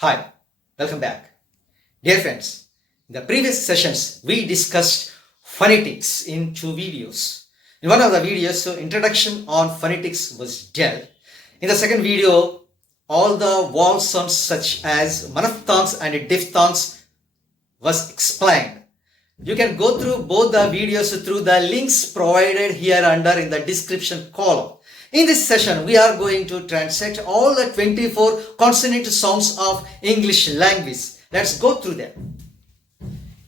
Hi, welcome back. Dear friends, in the previous sessions we discussed phonetics in two videos. In one of the videos, introduction on phonetics was dealt. In the second video, all the vowel sounds such as monophthongs and diphthongs was explained. You can go through both the videos through the links provided here under in the description column. In this session, we are going to translate all the 24 consonant sounds of English language. Let's go through them.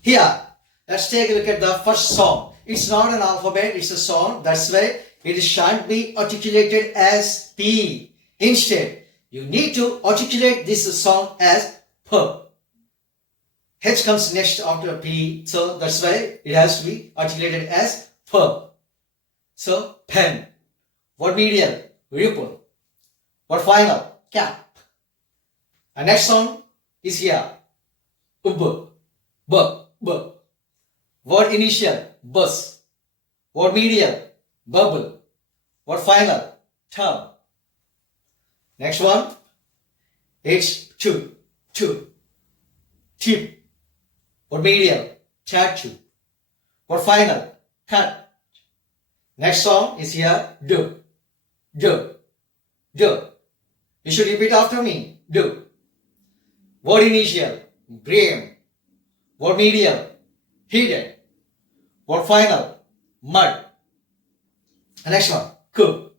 Here, let's take a look at the first sound. It's not an alphabet, it's a sound. That's why it shan't be articulated as P. Instead, you need to articulate this sound as P. H comes next after P, so that's why it has to be articulated as P. So, pen. Word medial, ripple. Word final, cap. And next sound is here. B, b. Word initial, bus. Word medial, bubble. Word final, tub. Next one, it's two. Tip. Word medial, tattoo. Word final, cut. Next sound is here, do. You should repeat after me. Do. Word initial, brim. Word medial, hidden. Word final, mud. And next one, ku.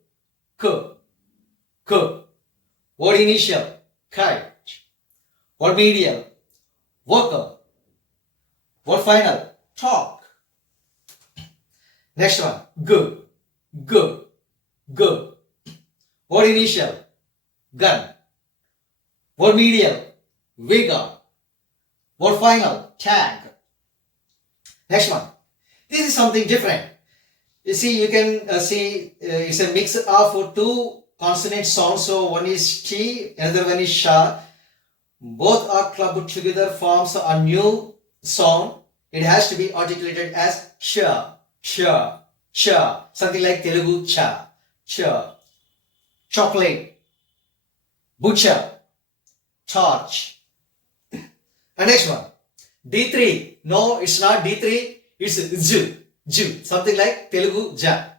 Word initial, kite. Word medial, worker. Word final, talk. Next one, go. Word initial, gun. Word medial, vigor. Word final, tag. Next one. This is something different. You see, you can see it's a mix of two consonant sounds. So one is T, another one is Sha. Both are clubbed together, forms a new sound. It has to be articulated as cha. Something like Telugu cha. Chocolate, butcher, torch. And next one, D3. No, it's not D3, it's Ju. Something like Telugu ja.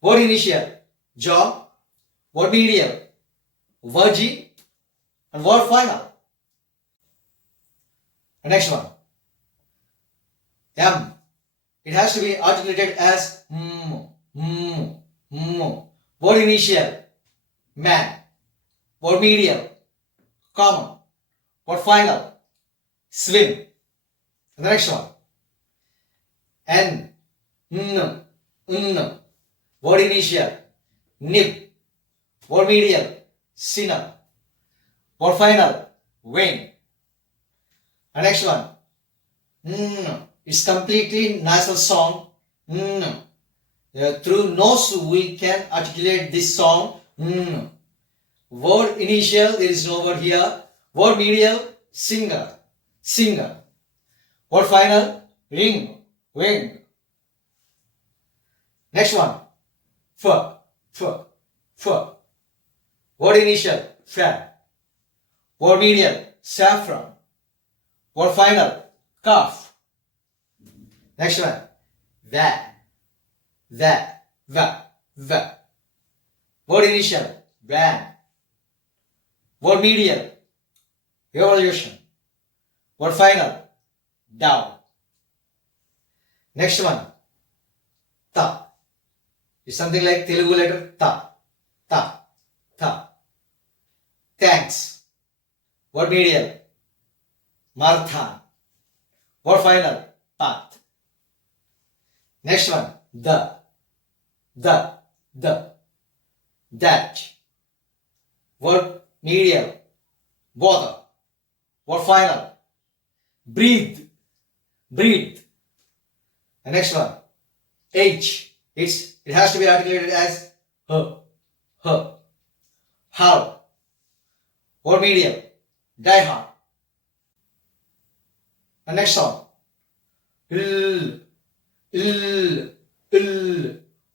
Word initial, jaw. Word medial, virgin. And word final. And next one, M. It has to be articulated as Word initial, man. Word medial, common. Word final, swim. And the next one, N. Word initial, nip. Word medial, sinner. Word final, wing. And next one, it's completely nasal sound. Through nose we can articulate this sound. Word initial, there is no word here. Word medial, singer. Word final, ring, wing. Next one, fur. Word initial, fan. Word medial, saffron. Word final, calf. Next one, the. Word initial, van. Word medial, evolution. Word final, down. Next one, ta. It's something like Telugu letter ta. Thanks. Word medial, marathon. Word final, path. Next one, the. That. Word medial, bother. Word final, breathe. And next one, H. It has to be articulated as her. How. Word medial, die hard. And next one,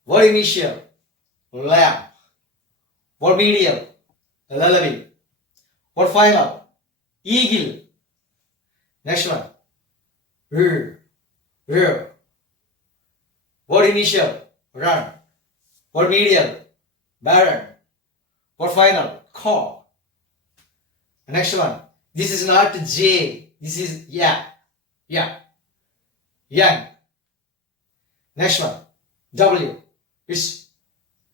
Word initial, lamp. Word medial, lullaby. Word final, eagle. Next one. R. Word initial, run. Word medial, baron. Word final, call. Next one. This is not J. This is ya. Young. Next one. W. It's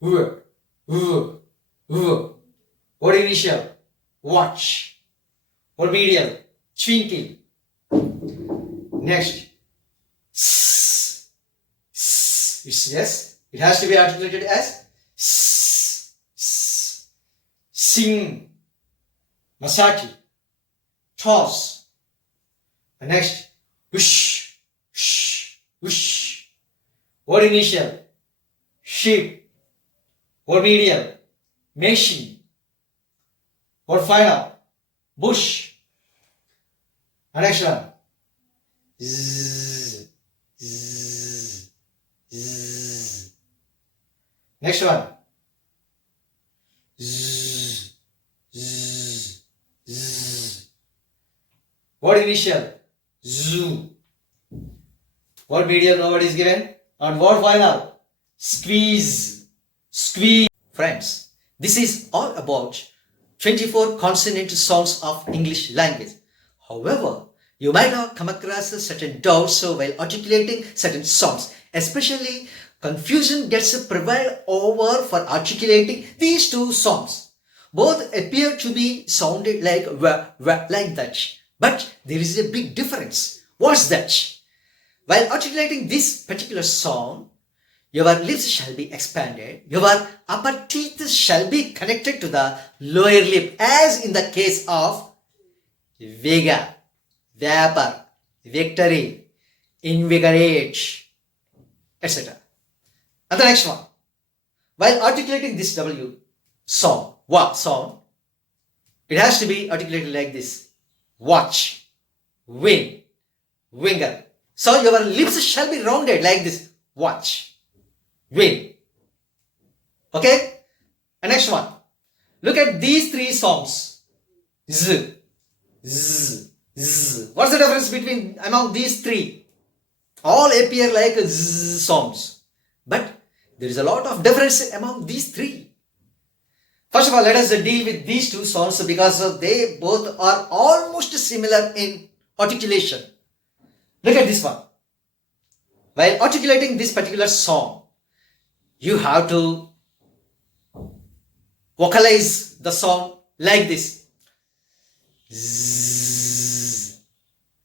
W. Word initial, watch. Word medial, twinkle. Next. It's yes. It has to be articulated as sing. Masaki. Toss. And next. Whoosh. Word initial, sheep. Word medial, machine. Word final, bush. And next one. Z. Next one. Z. Word initial, zoo. Word medial, nobody is given. And word final, squeeze. Friends, this is all about 24 consonant sounds of English language. However, you might have come across certain doubts while articulating certain sounds. Especially, confusion gets prevailed over for articulating these two sounds. Both appear to be sounded like like that. But there is a big difference. What's that? While articulating this particular sound, your lips shall be expanded, your upper teeth shall be connected to the lower lip, as in the case of vigor, vapor, victory, invigorate, etc. And the next one. While articulating this W sound, it has to be articulated like this. Watch, win, winger. So your lips shall be rounded like this. Watch, win. Okay? And next one. Look at these three sounds. Z, z, z. What's the difference between among these three? All appear like z sounds. But there is a lot of difference among these three. First of all, let us deal with these two sounds because they both are almost similar in articulation. Look at this one. While articulating this particular song, you have to vocalize the song like this. Zzz,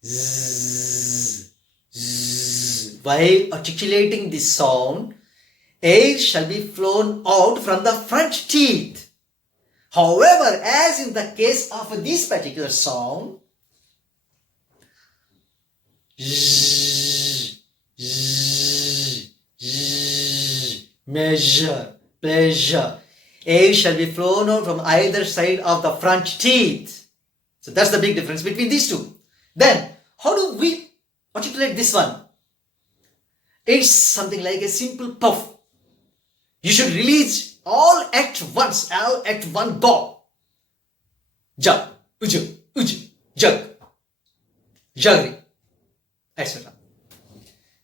zzz, zzz. While articulating this sound, air shall be flown out from the front teeth. However, as in the case of this particular sound, measure, pleasure. Air shall be flown out from either side of the front teeth. So that's the big difference between these two. Then, how do we articulate this one? It's something like a simple puff. You should release all at once, all at one go. Jug, jug, juggery, etc.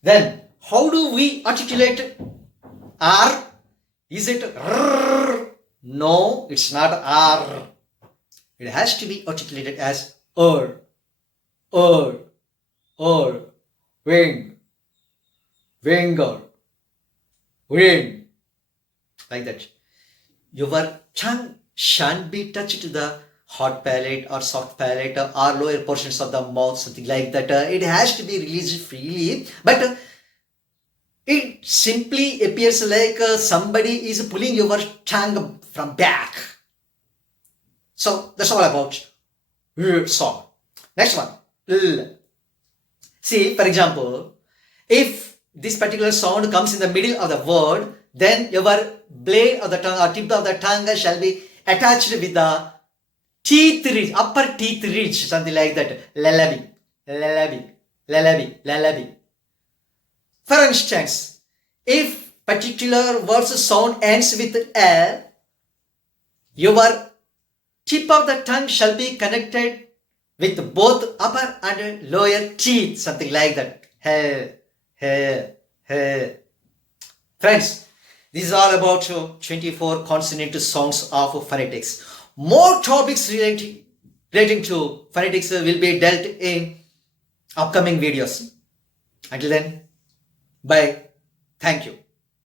Then, how do we articulate R? Is it R? No, it's not R. It has to be articulated as wing, winger, win. Like that. Your tongue shan't be touched to the hot palate or soft palate or lower portions of the mouth, something like that. It has to be released freely, but it simply appears like somebody is pulling your tongue from back. So that's all about song. Next one. L. See, for example, if this particular sound comes in the middle of the word, then your blade of the tongue or tip of the tongue shall be attached with the teeth ridge, upper teeth ridge, something like that. Lalabi, lalabi, lalabi, lalabi. For instance, if particular word's sound ends with L, your tip of the tongue shall be connected with both upper and lower teeth, something like that. Hey, hey, hey. Friends, this is all about 24 consonant sounds of phonetics. More topics relating to phonetics will be dealt in upcoming videos. Until then, bye. Thank you.